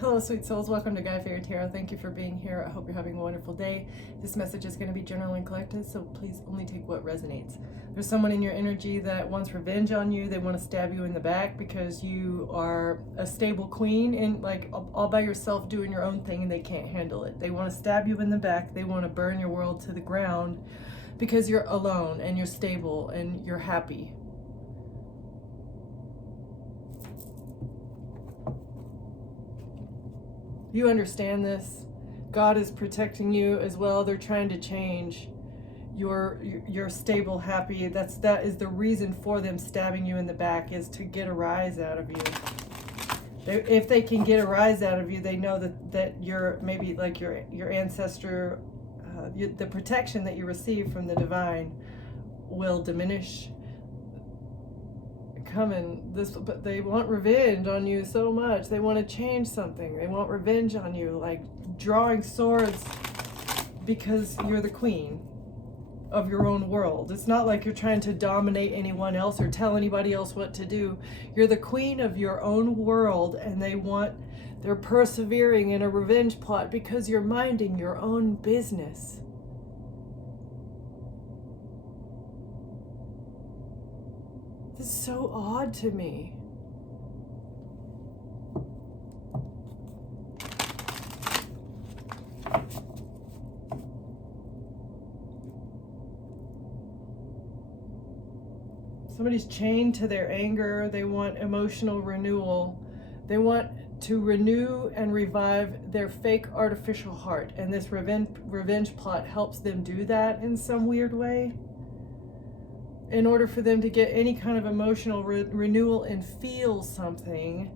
Hello, sweet souls. Welcome to Guy Fairy Tarot. Thank you for being here. I hope you're having a wonderful day. This message is going to be general and collective, so please only take what resonates. There's someone in your energy that wants revenge on you. They want to stab you in the back because you are a stable queen and like all by yourself doing your own thing, and they can't handle it. They want to stab you in the back. They want to burn your world to the ground because you're alone and you're stable and you're happy. You understand this. God is protecting you as well. They're trying to change your stable, happy. That is the reason for them stabbing you in the back, is to get a rise out of you. If they can get a rise out of you, they know that you're maybe like your ancestor, the protection that you receive from the divine will diminish. But they want revenge on you so much. They want to change something. They want revenge on you, like drawing swords, because you're the queen of your own world. It's not like you're trying to dominate anyone else or tell anybody else what to do. You're the queen of your own world, and they're persevering in a revenge plot because you're minding your own business. This is so odd to me. Somebody's chained to their anger. They want emotional renewal. They want to renew and revive their fake artificial heart. And this revenge plot helps them do that in some weird way. In order for them to get any kind of emotional renewal and feel something,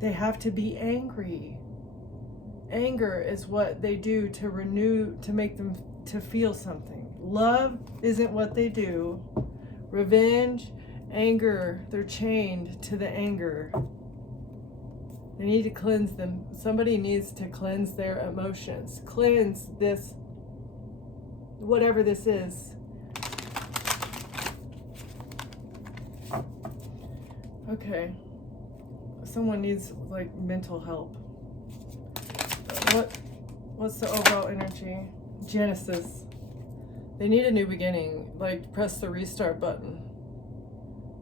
they have to be angry. Anger is what they do to renew, to make them to feel something. Love isn't what they do. Revenge, anger, they're chained to the anger. They need to cleanse them. Somebody needs to cleanse their emotions. Cleanse this, whatever this is. Okay, someone needs like mental help. What's the overall energy? Genesis. They need a new beginning. Like, press the restart button.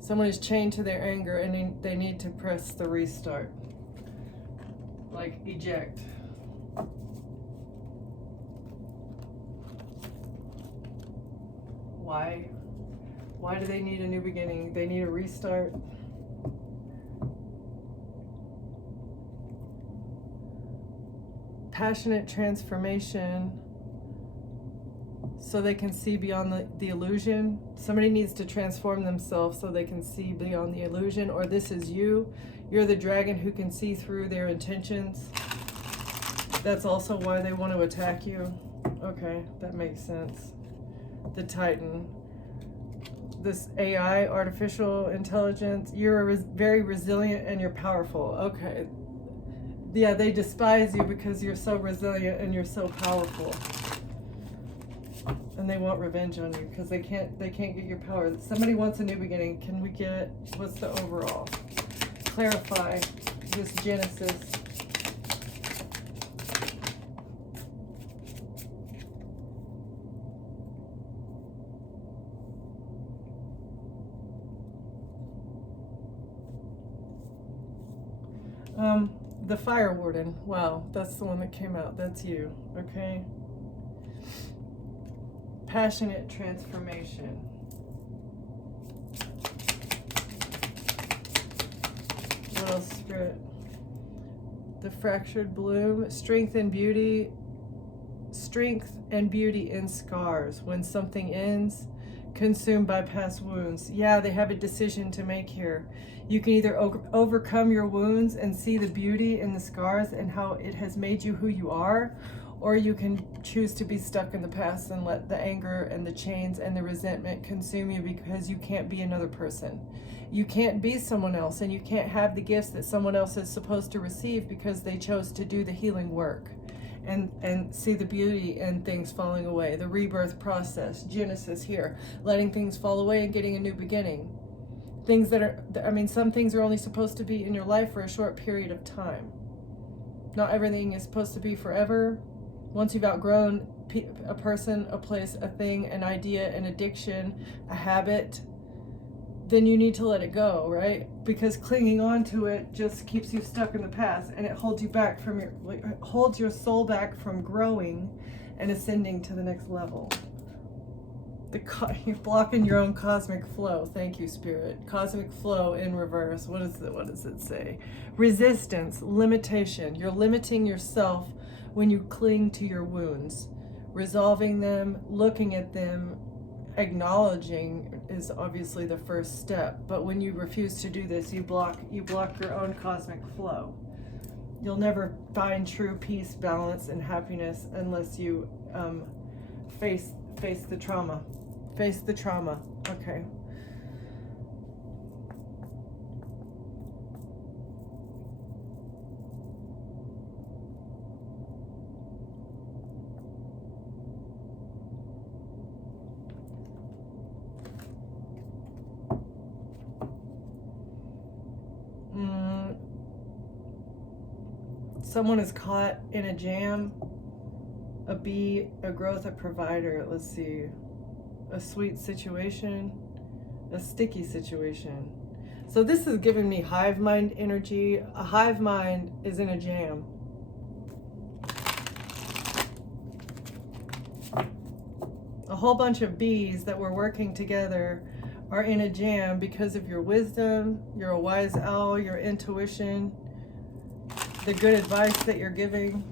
Someone is chained to their anger and they need to press the restart. Like, eject. Why? Why do they need a new beginning? They need a restart. Passionate transformation, so they can see beyond the illusion. Somebody needs to transform themselves so they can see beyond the illusion, or this is you. You're the dragon who can see through their intentions. That's also why they want to attack you. Okay, that makes sense. The Titan. This AI, artificial intelligence, you're very resilient and you're powerful. Okay. Yeah, they despise you because you're so resilient and you're so powerful. And they want revenge on you because they can't get your power. Somebody wants a new beginning. Can we get, what's the overall? Clarify this Genesis. The Fire Warden. Wow, that's the one that came out. That's you. Okay. Passionate transformation. What else, Spirit? The Fractured Bloom. Strength and beauty. Strength and beauty in scars. When something ends, consumed by past wounds. Yeah, they have a decision to make here. You can either overcome your wounds and see the beauty in the scars and how it has made you who you are, or you can choose to be stuck in the past and let the anger and the chains and the resentment consume you because you can't be another person. You can't be someone else, and you can't have the gifts that someone else is supposed to receive because they chose to do the healing work and see the beauty in things falling away. The rebirth process, Genesis here, letting things fall away and getting a new beginning. Things that are, I mean, some things are only supposed to be in your life for a short period of time. Not everything is supposed to be forever. Once you've outgrown a person, a place, a thing, an idea, an addiction, a habit, then you need to let it go, right? Because clinging on to it just keeps you stuck in the past, and it holds you back from holds your soul back from growing and ascending to the next level. You're blocking your own cosmic flow. Thank you, Spirit. Cosmic flow in reverse. What does it say? Resistance, limitation. You're limiting yourself when you cling to your wounds. Resolving them, looking at them, acknowledging is obviously the first step. But when you refuse to do this, you block your own cosmic flow. You'll never find true peace, balance, and happiness unless you face the trauma. Face the trauma. Okay. Someone is caught in a jam, a bee, a growth, a provider. Let's see. A sweet situation, a sticky situation. So this is giving me hive mind energy. A hive mind is in a jam. A whole bunch of bees that were working together are in a jam because of your wisdom. You're a wise owl, your intuition, the good advice that you're giving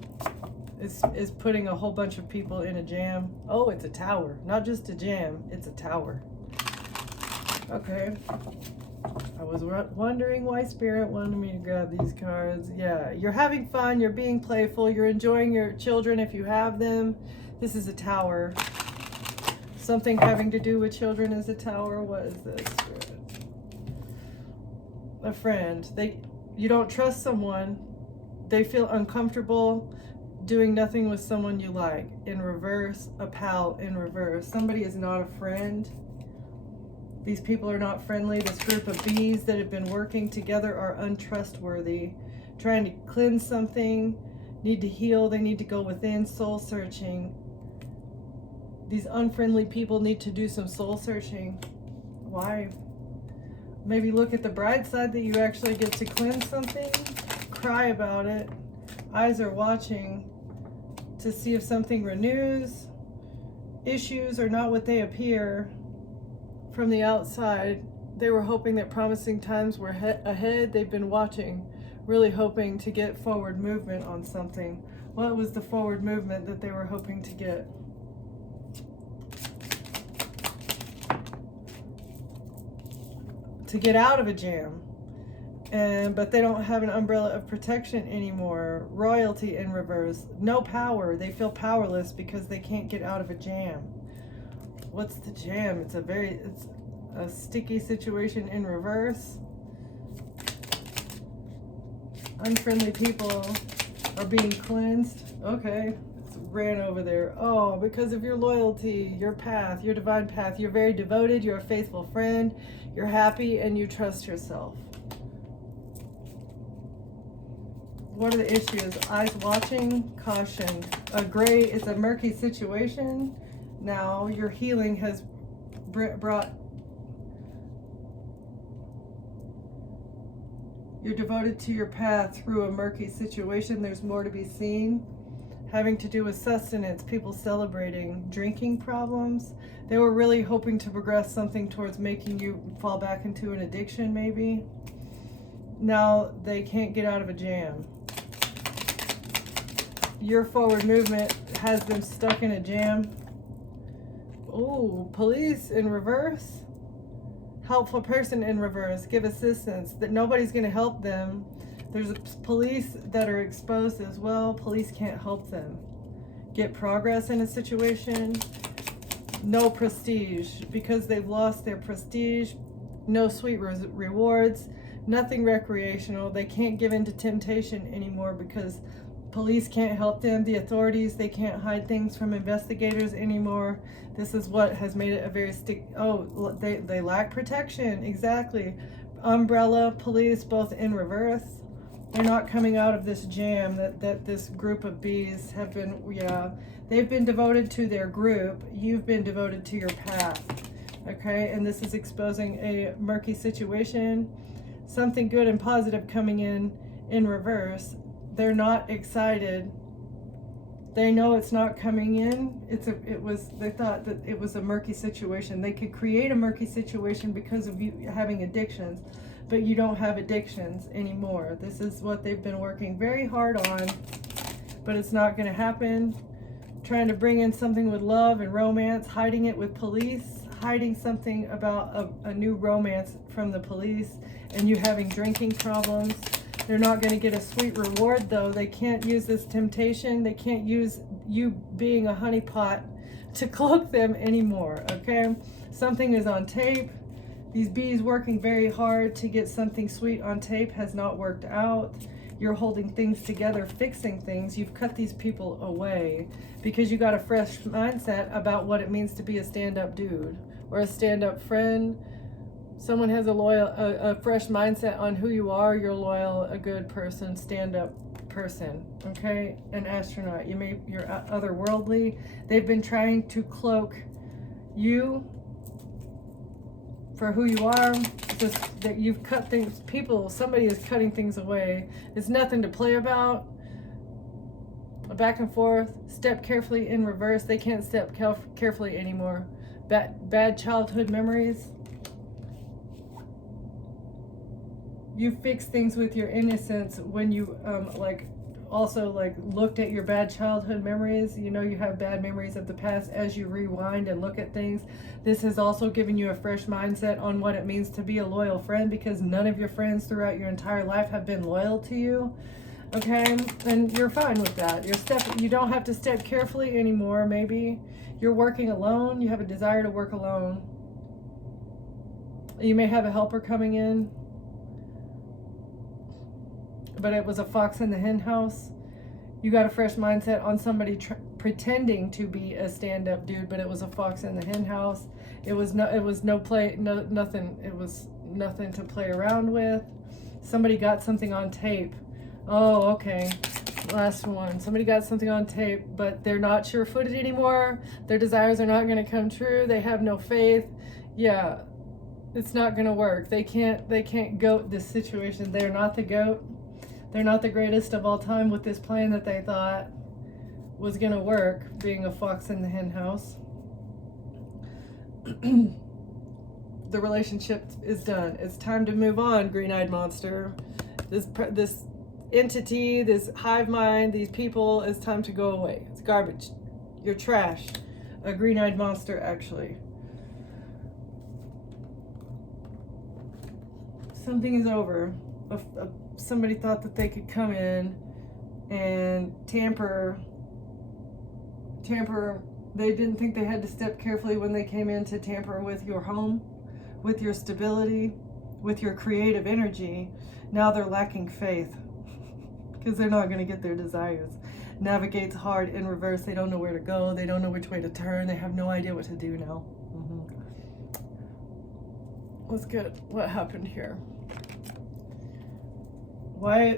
is putting a whole bunch of people in a jam. Oh, it's a tower. Not just a jam, it's a tower. Okay. I was wondering why Spirit wanted me to grab these cards. Yeah, you're having fun, you're being playful, you're enjoying your children if you have them. This is a tower. Something having to do with children is a tower. What is this, Spirit? A friend. You don't trust someone. They feel uncomfortable doing nothing with someone you like. In reverse, a pal in reverse. Somebody is not a friend. These people are not friendly. This group of bees that have been working together are untrustworthy. Trying to cleanse something, need to heal, they need to go within, soul searching. These unfriendly people need to do some soul searching. Why? Maybe look at the bright side that you actually get to cleanse something. Cry about it. Eyes are watching to see if something renews. Issues are not what they appear from the outside. They were hoping that promising times were ahead. They've been watching, really hoping to get forward movement on something. What was the forward movement that they were hoping to get? To get out of a jam. But they don't have an umbrella of protection anymore. Royalty in reverse. No power. They feel powerless because they can't get out of a jam. What's the jam? It's a sticky situation in reverse. Unfriendly people are being cleansed. Okay. It's ran over there. Oh, because of your loyalty, your path, your divine path. You're very devoted. You're a faithful friend. You're happy and you trust yourself. What are the issues? Eyes watching, caution. It's a murky situation. Now your healing has brought, you're devoted to your path through a murky situation. There's more to be seen. Having to do with sustenance, people celebrating, drinking problems. They were really hoping to progress something towards making you fall back into an addiction, maybe. Now they can't get out of a jam. Your forward movement has them stuck in a jam. Oh, police in reverse. Helpful person in reverse. Give assistance. That nobody's going to help them. There's police that are exposed as well. Police can't help them. Get progress in a situation. No prestige because they've lost their prestige. No sweet rewards. Nothing recreational. They can't give in to temptation anymore because police can't help them. The authorities, they can't hide things from investigators anymore. This is what has made it a very they lack protection. Exactly. Umbrella, police, both in reverse. They're not coming out of this jam that this group of bees have been, yeah. They've been devoted to their group. You've been devoted to your path. Okay, and this is exposing a murky situation. Something good and positive coming in reverse. They're not excited. They know it's not coming in. They thought that it was a murky situation. They could create a murky situation because of you having addictions, but you don't have addictions anymore. This is what they've been working very hard on, but it's not going to happen. Trying to bring in something with love and romance, hiding it with police, hiding something about a new romance from the police, and you having drinking problems. They're not going to get a sweet reward, though. They can't use this temptation. They can't use you being a honeypot to cloak them anymore, okay? Something is on tape. These bees working very hard to get something sweet on tape has not worked out. You're holding things together, fixing things. You've cut these people away because you got a fresh mindset about what it means to be a stand-up dude or a stand-up friend. Someone has a fresh mindset on who you are. You're loyal, a good person, stand-up person, okay? An astronaut. You're otherworldly. They've been trying to cloak you for who you are. Just that you've cut things. Somebody is cutting things away. It's nothing to play about. Back and forth. Step carefully in reverse. They can't step carefully anymore. Bad childhood memories. You fix things with your innocence when you also looked at your bad childhood memories. You know you have bad memories of the past as you rewind and look at things. This has also given you a fresh mindset on what it means to be a loyal friend, because none of your friends throughout your entire life have been loyal to you. Okay, and you're fine with that. You don't have to step carefully anymore. Maybe you're working alone. You have a desire to work alone. You may have a helper coming in, but it was a fox in the hen house. You got a fresh mindset on somebody pretending to be a stand-up dude, but it was a fox in the hen house. It was nothing. It was nothing to play around with. Somebody got something on tape. Oh, okay. Last one. Somebody got something on tape, but they're not sure-footed anymore. Their desires are not going to come true. They have no faith. Yeah, it's not going to work. They can't goat this situation. They're not the goat. They're not the greatest of all time with this plan that they thought was going to work, being a fox in the hen house. The relationship is done. It's time to move on, green-eyed monster. This entity, this hive mind, these people, it's time to go away. It's garbage. You're trash. A green-eyed monster, actually. Something is over. Somebody thought that they could come in and tamper. They didn't think they had to step carefully when they came in to tamper with your home, with your stability, with your creative energy. Now they're lacking faith because they're not going to get their desires. Navigates hard in reverse. They don't know where to go. They don't know which way to turn. They have no idea what to do now. Let's get what happened here. Why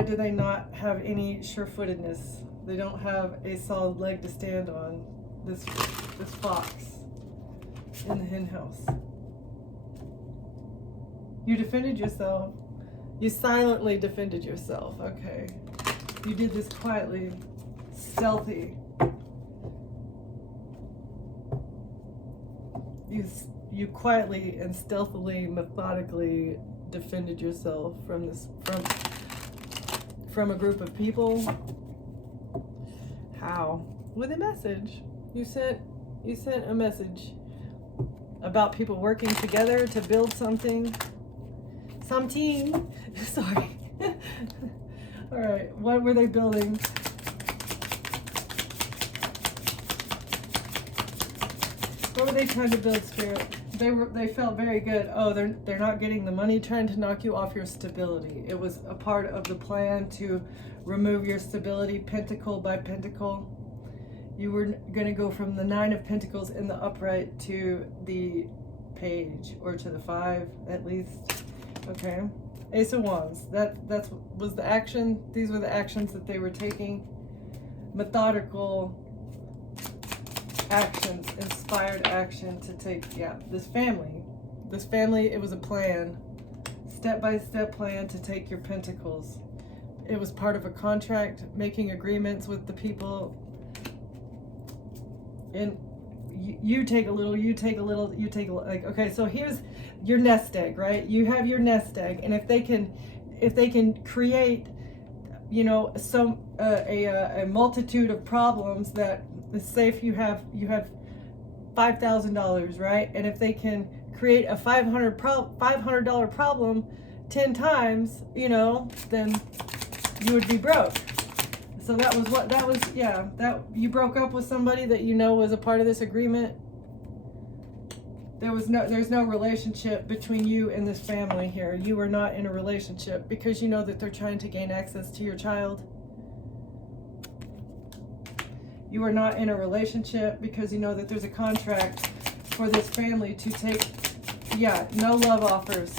do they not have any sure-footedness? They don't have a solid leg to stand on. This fox in the hen house. You defended yourself. You silently defended yourself. Okay. You did this quietly, stealthy. You quietly and stealthily, methodically defended yourself from a group of people. How? With a message. You sent a message about people working together to build something. Some team. Sorry. All right. What were they building? What were they trying to build, Spirit? They felt very good. Oh, they're not getting the money, trying to knock you off your stability. It was a part of the plan to remove your stability, pentacle by pentacle. You were going to go from the 9 of Pentacles in the upright to the page, or to the 5 at least. Okay. Ace of Wands. That's was the action. These were the actions that they were taking. Methodical actions, inspired action to take. Yeah, this family, it was a plan, step-by-step plan to take your pentacles. It was part of a contract, making agreements with the people. And you take a little, you take a little, you take a little. Like, okay, so here's your nest egg, right? You have your nest egg, and if they can create, you know, some a multitude of problems that, say if you have $5,000, right? And if they can create a $500 problem 10 times, you know, then you would be broke. So that was, yeah, that you broke up with somebody that you know was a part of this agreement. There's no relationship between you and this family here. You are not in a relationship because you know that they're trying to gain access to your child. You are not in a relationship because you know that there's a contract for this family to take. Yeah, no love offers.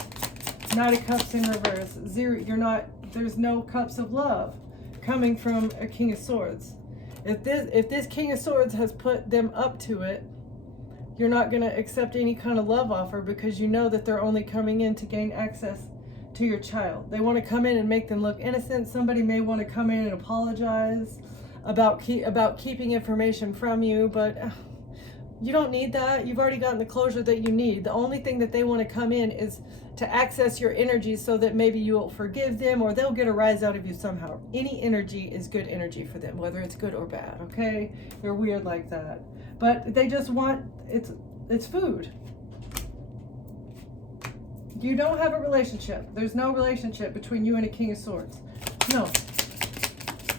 Knight of Cups in reverse. Zero. There's no cups of love coming from a King of Swords. If this King of Swords has put them up to it, you're not going to accept any kind of love offer because you know that they're only coming in to gain access to your child. They want to come in and make them look innocent. Somebody may want to come in and apologize about keeping information from you, but you don't need that. You've already gotten the closure that you need. The only thing that they want to come in is to access your energy so that maybe you'll forgive them or they'll get a rise out of you somehow. Any energy is good energy for them, whether it's good or bad, okay? They're weird like that. But they just want, it's food. You don't have a relationship. There's no relationship between you and a King of Swords. No.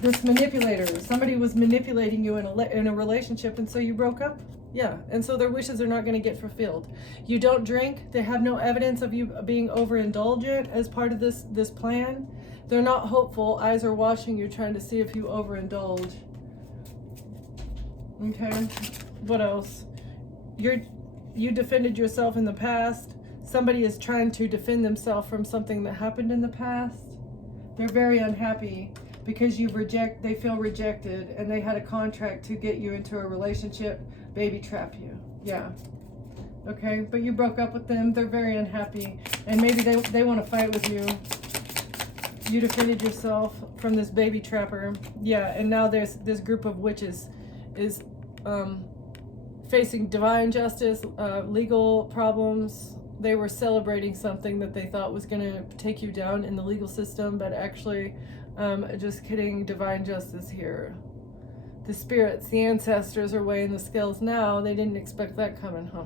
This manipulator, somebody was manipulating you in a relationship, and so you broke up. Yeah, and so their wishes are not going to get fulfilled. You don't drink. They have no evidence of you being overindulgent as part of this plan. They're not hopeful. Eyes are watching you, trying to see if you overindulge. Okay, what else? You defended yourself in the past. Somebody is trying to defend themselves from something that happened in the past. They're very unhappy because they feel rejected, and they had a contract to get you into a relationship, baby trap you. Yeah. Okay, but you broke up with them. They're very unhappy, and maybe they want to fight with you. You defended yourself from this baby trapper. Yeah, and now there's this group of witches is facing divine justice, legal problems. They were celebrating something that they thought was going to take you down in the legal system, but actually, just kidding, divine justice here. The spirits, the ancestors are weighing the scales now. They didn't expect that coming, huh?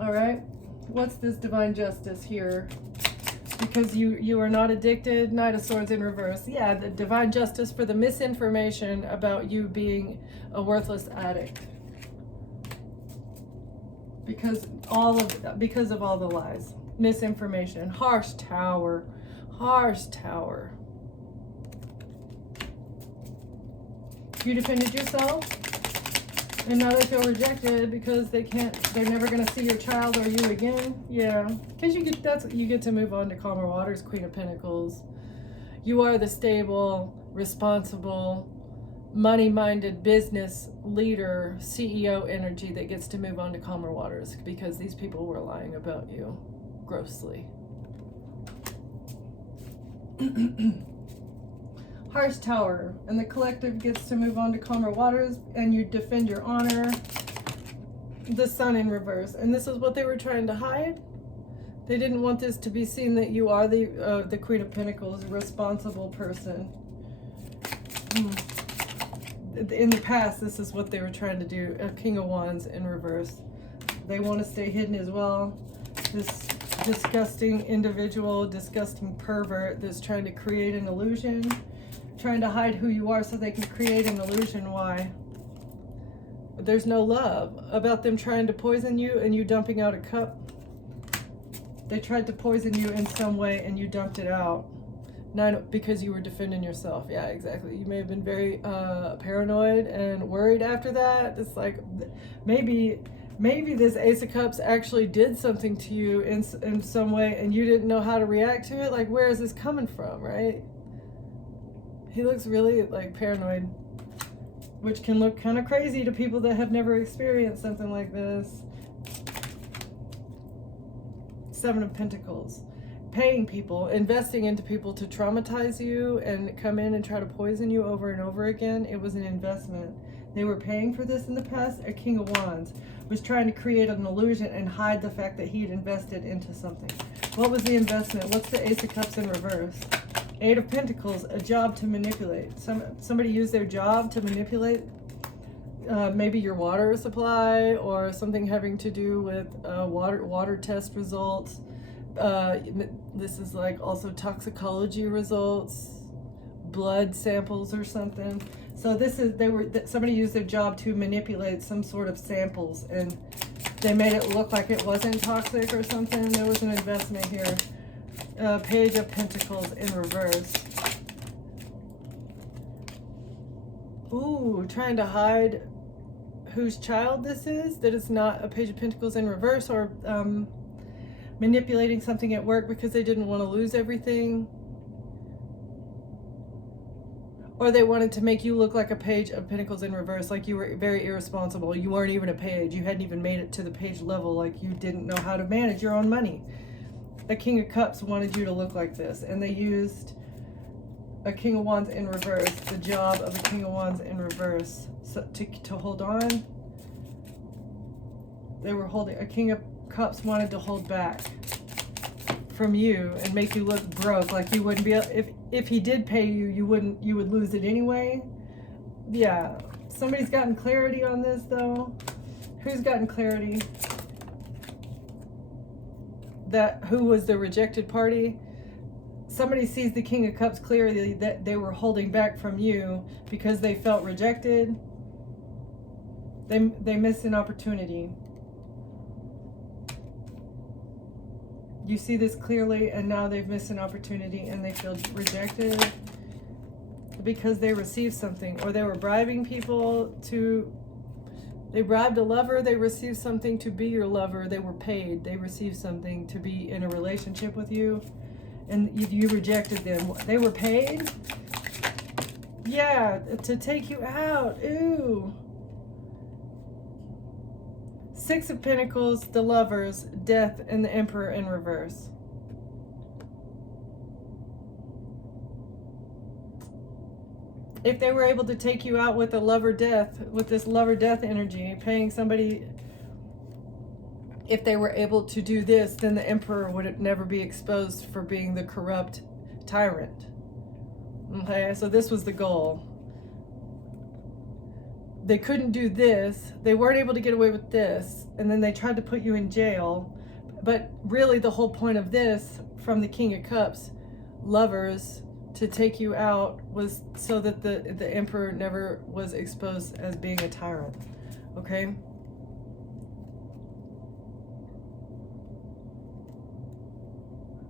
All right, what's this divine justice here? Because you are not addicted. Knight of Swords in reverse. Yeah, the divine justice for the misinformation about you being a worthless addict. Because of all the lies, misinformation. Harsh Tower. You defended yourself, and now they feel rejected because they're never going to see your child or you again. Yeah, because you get to move on to calmer waters. Queen of Pentacles. You are the stable, responsible, money-minded business leader, CEO energy that gets to move on to calmer waters because these people were lying about you grossly. Harsh Tower, and the collective gets to move on to calmer waters, and you defend your honor. The Sun in reverse, and this is what they were trying to hide. They didn't want this to be seen that you are the Queen of Pentacles, a responsible person. In the past, this is what they were trying to do. A King of Wands in reverse. They want to stay hidden as well. This disgusting individual, disgusting pervert that's trying to create an illusion, trying to hide who you are so they can create an illusion. Why? There's no love. About them trying to poison you and you dumping out a cup. They tried to poison you in some way and you dumped it out. Not because you were defending yourself. Yeah, exactly. You may have been very paranoid and worried after that. It's like maybe Maybe this Ace of Cups actually did something to you in some way and you didn't know how to react to it. Like, where is this coming from, right? He looks really like paranoid, which can look kind of crazy to people that have never experienced something like this. Seven of Pentacles. Paying people, investing into people to traumatize you and come in and try to poison you over and over again. It was an investment. They were paying for this in the past. A King of Wands was trying to create an illusion and hide the fact that he had invested into something. What was the investment? What's the Ace of Cups in reverse? Eight of Pentacles, a job to manipulate. Somebody used their job to manipulate maybe your water supply or something having to do with water test results. This is like also toxicology results, blood samples or something. So this is, somebody used their job to manipulate some sort of samples and they made it look like it wasn't toxic or something. There was an investment here. Page of Pentacles in reverse. Ooh, trying to hide whose child this is, that it's not a Page of Pentacles in reverse, or manipulating something at work because they didn't want to lose everything. Or they wanted to make you look like a Page of Pentacles in reverse, like you were very irresponsible. You weren't even a page. You hadn't even made it to the page level, like you didn't know how to manage your own money. A King of Cups wanted you to look like this, and they used a King of Wands in reverse, the job of a King of Wands in reverse, so to hold on. They were holding, a King of Cups wanted to hold back from you and make you look broke, like you wouldn't be, if he did pay you, you would lose it anyway. Yeah, somebody's gotten clarity on this though. Who's gotten clarity? That who was the rejected party? Somebody sees the King of Cups clearly, that they were holding back from you because they felt rejected. They missed an opportunity. You see this clearly, and now they've missed an opportunity and they feel rejected because they received something, or they were bribing people to, they bribed a lover, they received something to be your lover, they were paid, they received something to be in a relationship with you, and you rejected them. They were paid? Yeah, to take you out. Ooh. Six of Pentacles, the Lovers, Death, and the Emperor in reverse. If they were able to take you out with a lover death, with this lover death energy, paying somebody, if they were able to do this, then the Emperor would never be exposed for being the corrupt tyrant. Okay, so this was the goal. They couldn't do this. They weren't able to get away with this. And then they tried to put you in jail. But really the whole point of this, from the King of Cups, Lovers, to take you out, was so that the Emperor never was exposed as being a tyrant. Okay?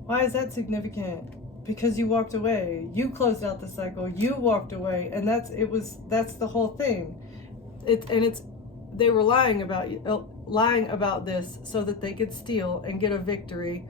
Why is that significant? Because you walked away. You closed out the cycle. You walked away. And that's the whole thing. They were lying about you, lying about this so that they could steal and get a victory,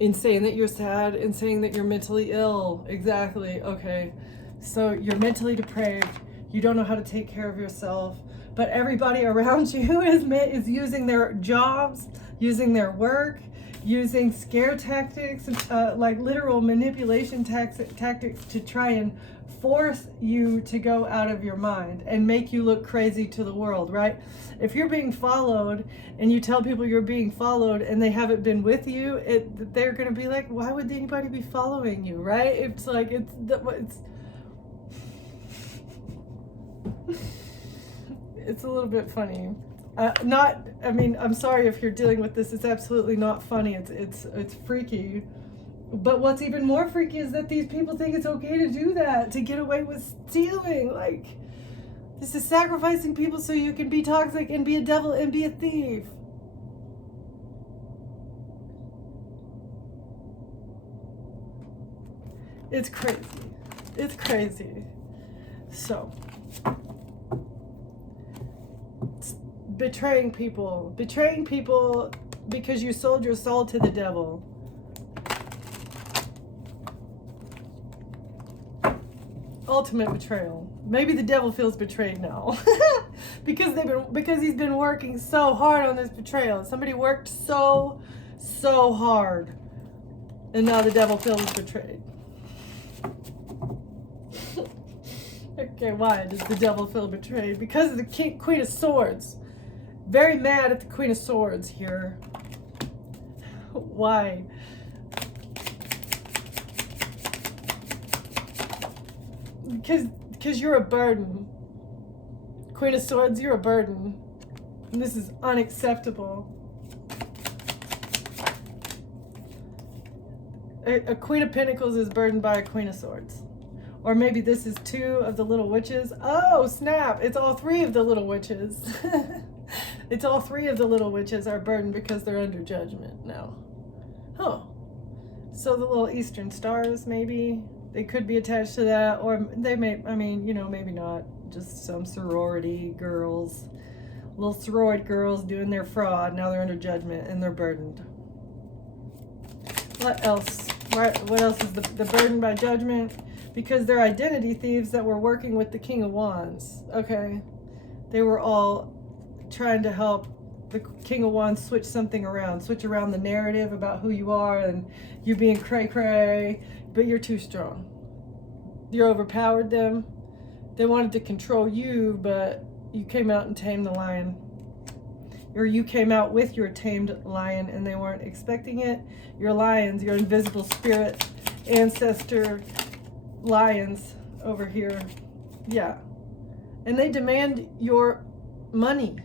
in saying that you're sad, in saying that you're mentally ill. Exactly. Okay, so you're mentally depraved, you don't know how to take care of yourself, but everybody around you is using their jobs, using their work, using scare tactics, like literal manipulation tactics to try and force you to go out of your mind and make you look crazy to the world, right? If you're being followed and you tell people you're being followed and they haven't been with you, they're going to be like, why would anybody be following you, right? It's like, it's a little bit funny. I'm sorry if you're dealing with this. It's absolutely not funny. It's freaky. But what's even more freaky is that these people think it's okay to do that, to get away with stealing. Like, this is sacrificing people so you can be toxic and be a devil and be a thief. It's crazy. It's crazy. So, betraying people because you sold your soul to the devil. Ultimate betrayal. Maybe the devil feels betrayed now because he's been working so hard on this betrayal. Somebody worked so hard, and now the devil feels betrayed. Okay, why does the devil feel betrayed? Because of the Queen of Swords. Very mad at the Queen of Swords here. Why? Because you're a burden. Queen of Swords, you're a burden. And this is unacceptable. A Queen of Pentacles is burdened by a Queen of Swords. Or maybe this is two of the little witches. Oh, snap. It's all three of the little witches. It's all three of the little witches are burdened because they're under judgment now. Huh. So the little Eastern stars, maybe, they could be attached to that. Or they may, I mean, you know, maybe not. Just some sorority girls. Little sorority girls doing their fraud. Now they're under judgment and they're burdened. What else? What else is the burden by judgment? Because they're identity thieves that were working with the King of Wands. Okay. They were all trying to help the King of Wands switch something around. Switch around the narrative about who you are and you being cray-cray. But you're too strong. You overpowered them. They wanted to control you, but you came out and tamed the lion. Or you came out with your tamed lion and they weren't expecting it. Your lions, your invisible spirit, ancestor lions over here. Yeah. And they demand your money.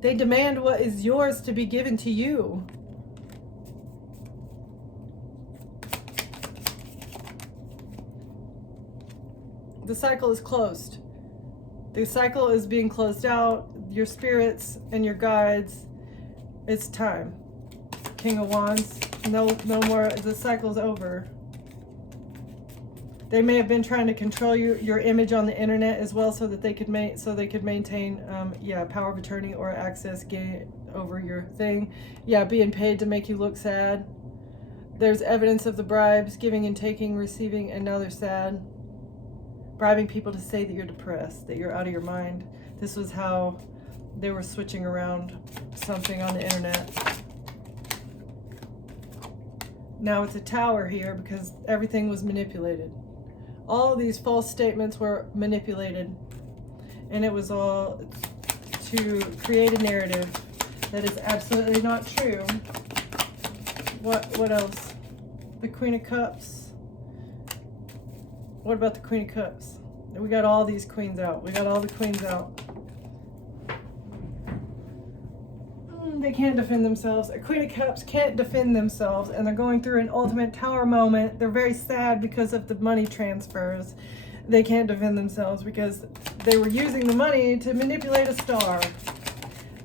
They demand what is yours to be given to you. The cycle is closed. The cycle is being closed out. Your spirits and your guides, it's time. King of Wands, no more. The cycle's over. They may have been trying to control your image on the internet as well, so that they could maintain, power of attorney or access gain over your thing. Yeah, being paid to make you look sad. There's evidence of the bribes, giving and taking, receiving, and now they're sad. Bribing people to say that you're depressed, that you're out of your mind. This was how they were switching around something on the internet. Now it's a tower here because everything was manipulated. All these false statements were manipulated, and it was all to create a narrative that is absolutely not true. What else? The Queen of Cups. What about the Queen of Cups? We got all these queens out. We got all the queens out. They can't defend themselves. A Queen of Cups can't defend themselves, and they're going through an ultimate tower moment. They're very sad because of the money transfers. They can't defend themselves because they were using the money to manipulate a star.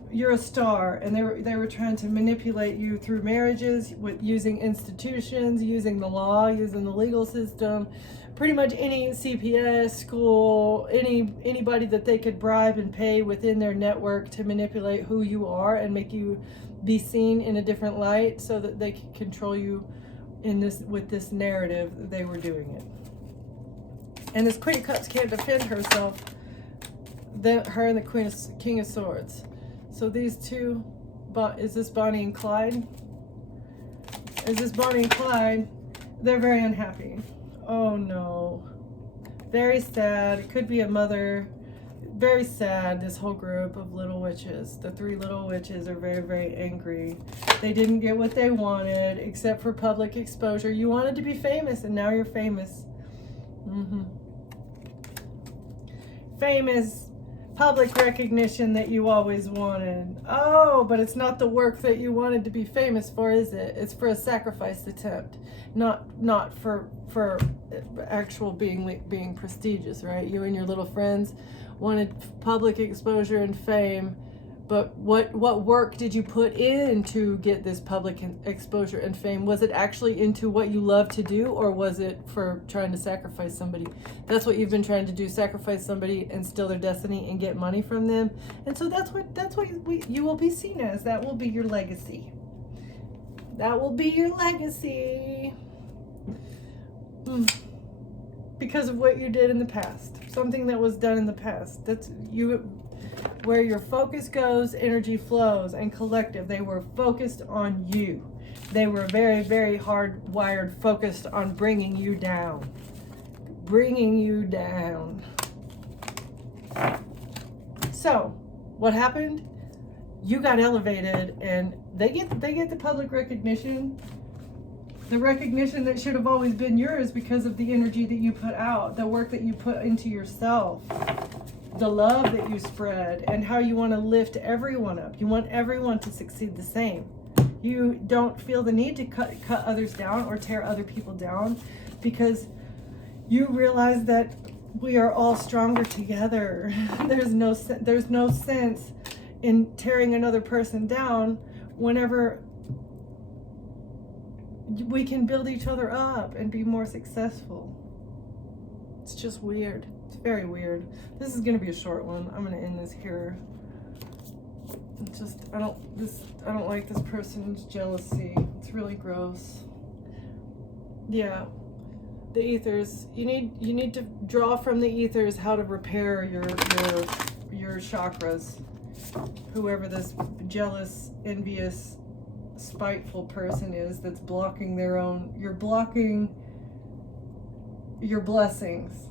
You're a star, and they were trying to manipulate you through marriages, with using institutions, using the law, using the legal system. Pretty much any CPS, school, anybody that they could bribe and pay within their network to manipulate who you are and make you be seen in a different light so that they could control you with this narrative. They were doing it. And this Queen of Cups can't defend herself. Her and the King of Swords. So these two, is this Bonnie and Clyde? Is this Bonnie and Clyde? They're very unhappy. Oh no. Very sad. It could be a mother. Very sad, this whole group of little witches. The three little witches are very, very angry. They didn't get what they wanted, except for public exposure. You wanted to be famous, and now you're famous. Famous. Public recognition that you always wanted. Oh, but it's not the work that you wanted to be famous for, is it? It's for a sacrifice attempt, not for actual being prestigious, right? You and your little friends wanted public exposure and fame, But what work did you put in to get this public exposure and fame? Was it actually into what you love to do, or was it for trying to sacrifice somebody? That's what you've been trying to do, sacrifice somebody and steal their destiny and get money from them. And so that's what you will be seen as. That will be your legacy. That will be your legacy. Because of what you did in the past. Something that was done in the past. That's you. Where your focus goes, energy flows. And collective, they were focused on you. They were very, very hardwired, focused on bringing you down. Bringing you down. So, what happened? You got elevated, and they get the public recognition. The recognition that should have always been yours because of the energy that you put out, the work that you put into yourself, the love that you spread, and how you want to lift everyone up. You want everyone to succeed the same. You don't feel the need to cut others down or tear other people down, because you realize that we are all stronger together. There's no sense in tearing another person down whenever we can build each other up and be more successful. It's just weird. It's very weird. This is going to be a short one. I'm going to end this here. I don't like this person's jealousy. It's really gross. Yeah. The ethers. You need to draw from the ethers how to repair your chakras. Whoever this jealous, envious, spiteful person is that's blocking you're blocking your blessings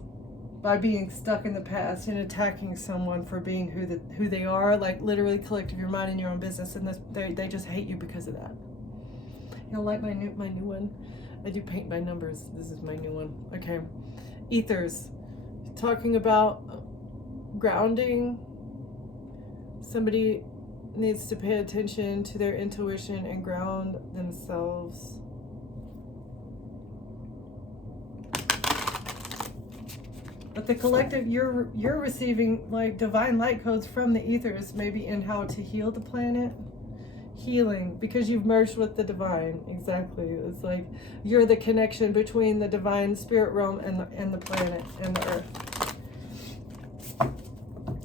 by being stuck in the past and attacking someone for being who they are, like literally collective, your mind and your own business, and they just hate you because of that. You don't like my new one? I do paint by numbers. This is my new one. Okay. Ethers. Talking about grounding. Somebody needs to pay attention to their intuition and ground themselves. But the collective, you're receiving like divine light codes from the ethers, maybe in how to heal the planet. Healing, because you've merged with the divine. Exactly. It's like you're the connection between the divine spirit realm and the planet and the earth.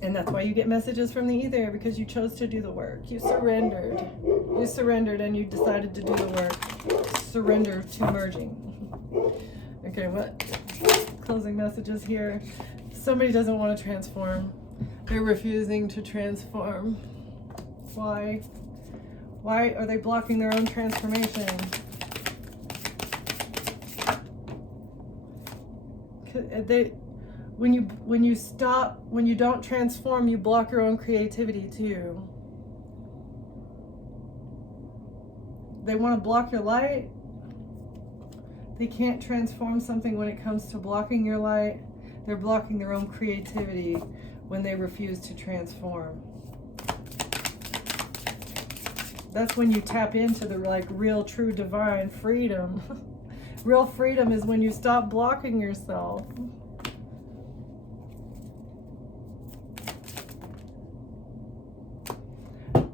And that's why you get messages from the ether, because you chose to do the work. You surrendered. You surrendered and you decided to do the work. Surrender to merging. Okay, what? Closing messages here. Somebody doesn't want to transform. They're refusing to transform. Why? Why are they blocking their own transformation? When you don't transform, you block your own creativity too. They want to block your light. They can't transform something when it comes to blocking your light. They're blocking their own creativity when they refuse to transform. That's when you tap into the real, true, divine freedom. Real freedom is when you stop blocking yourself.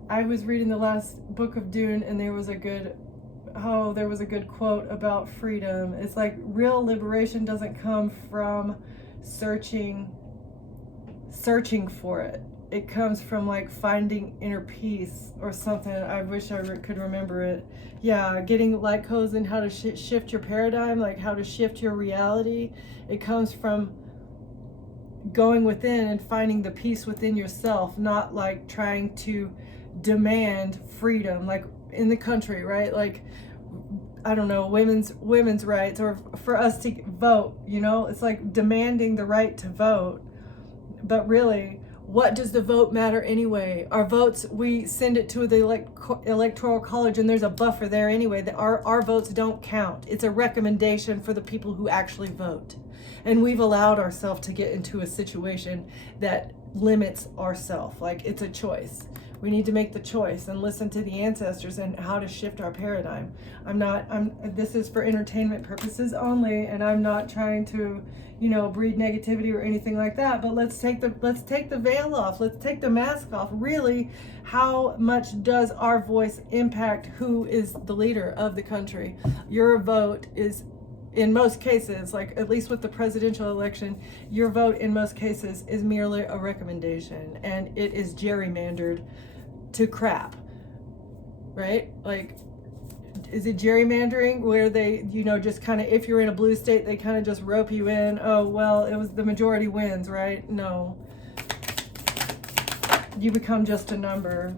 I was reading the last book of Dune, and there was a good quote about freedom. It's like real liberation doesn't come from searching for it. It comes from like finding inner peace or something. I wish I could remember it. Yeah, getting light codes and how to shift your paradigm, like how to shift your reality. It comes from going within and finding the peace within yourself, not like trying to demand freedom, like in the country, right? Like, I don't know, women's rights, or for us to vote, you know, it's like demanding the right to vote. But really, what does the vote matter anyway? Our votes, we send it to the electoral college, and there's a buffer there anyway. Our votes don't count. It's a recommendation for the people who actually vote. And we've allowed ourselves to get into a situation that limits ourselves. Like, it's a choice. We need to make the choice and listen to the ancestors and how to shift our paradigm. This is for entertainment purposes only, and I'm not trying to, breed negativity or anything like that. But let's take the veil off. Let's take the mask off. Really, how much does our voice impact who is the leader of the country? Your vote is, in most cases, like at least with the presidential election, your vote in most cases is merely a recommendation, and it is gerrymandered to crap, right? Like, is it gerrymandering where they, just kind of, if you're in a blue state, they kind of just rope you in? Oh, well, it was the majority wins, right? No. You become just a number.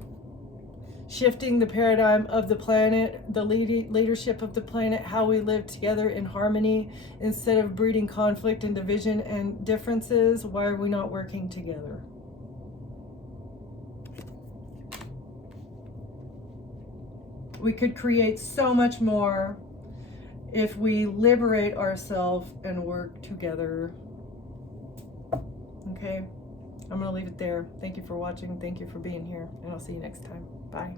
Shifting the paradigm of the planet, the leadership of the planet, how we live together in harmony instead of breeding conflict and division and differences. Why are we not working together? We could create so much more if we liberate ourselves and work together. Okay, I'm going to leave it there. Thank you for watching. Thank you for being here, and I'll see you next time. Bye.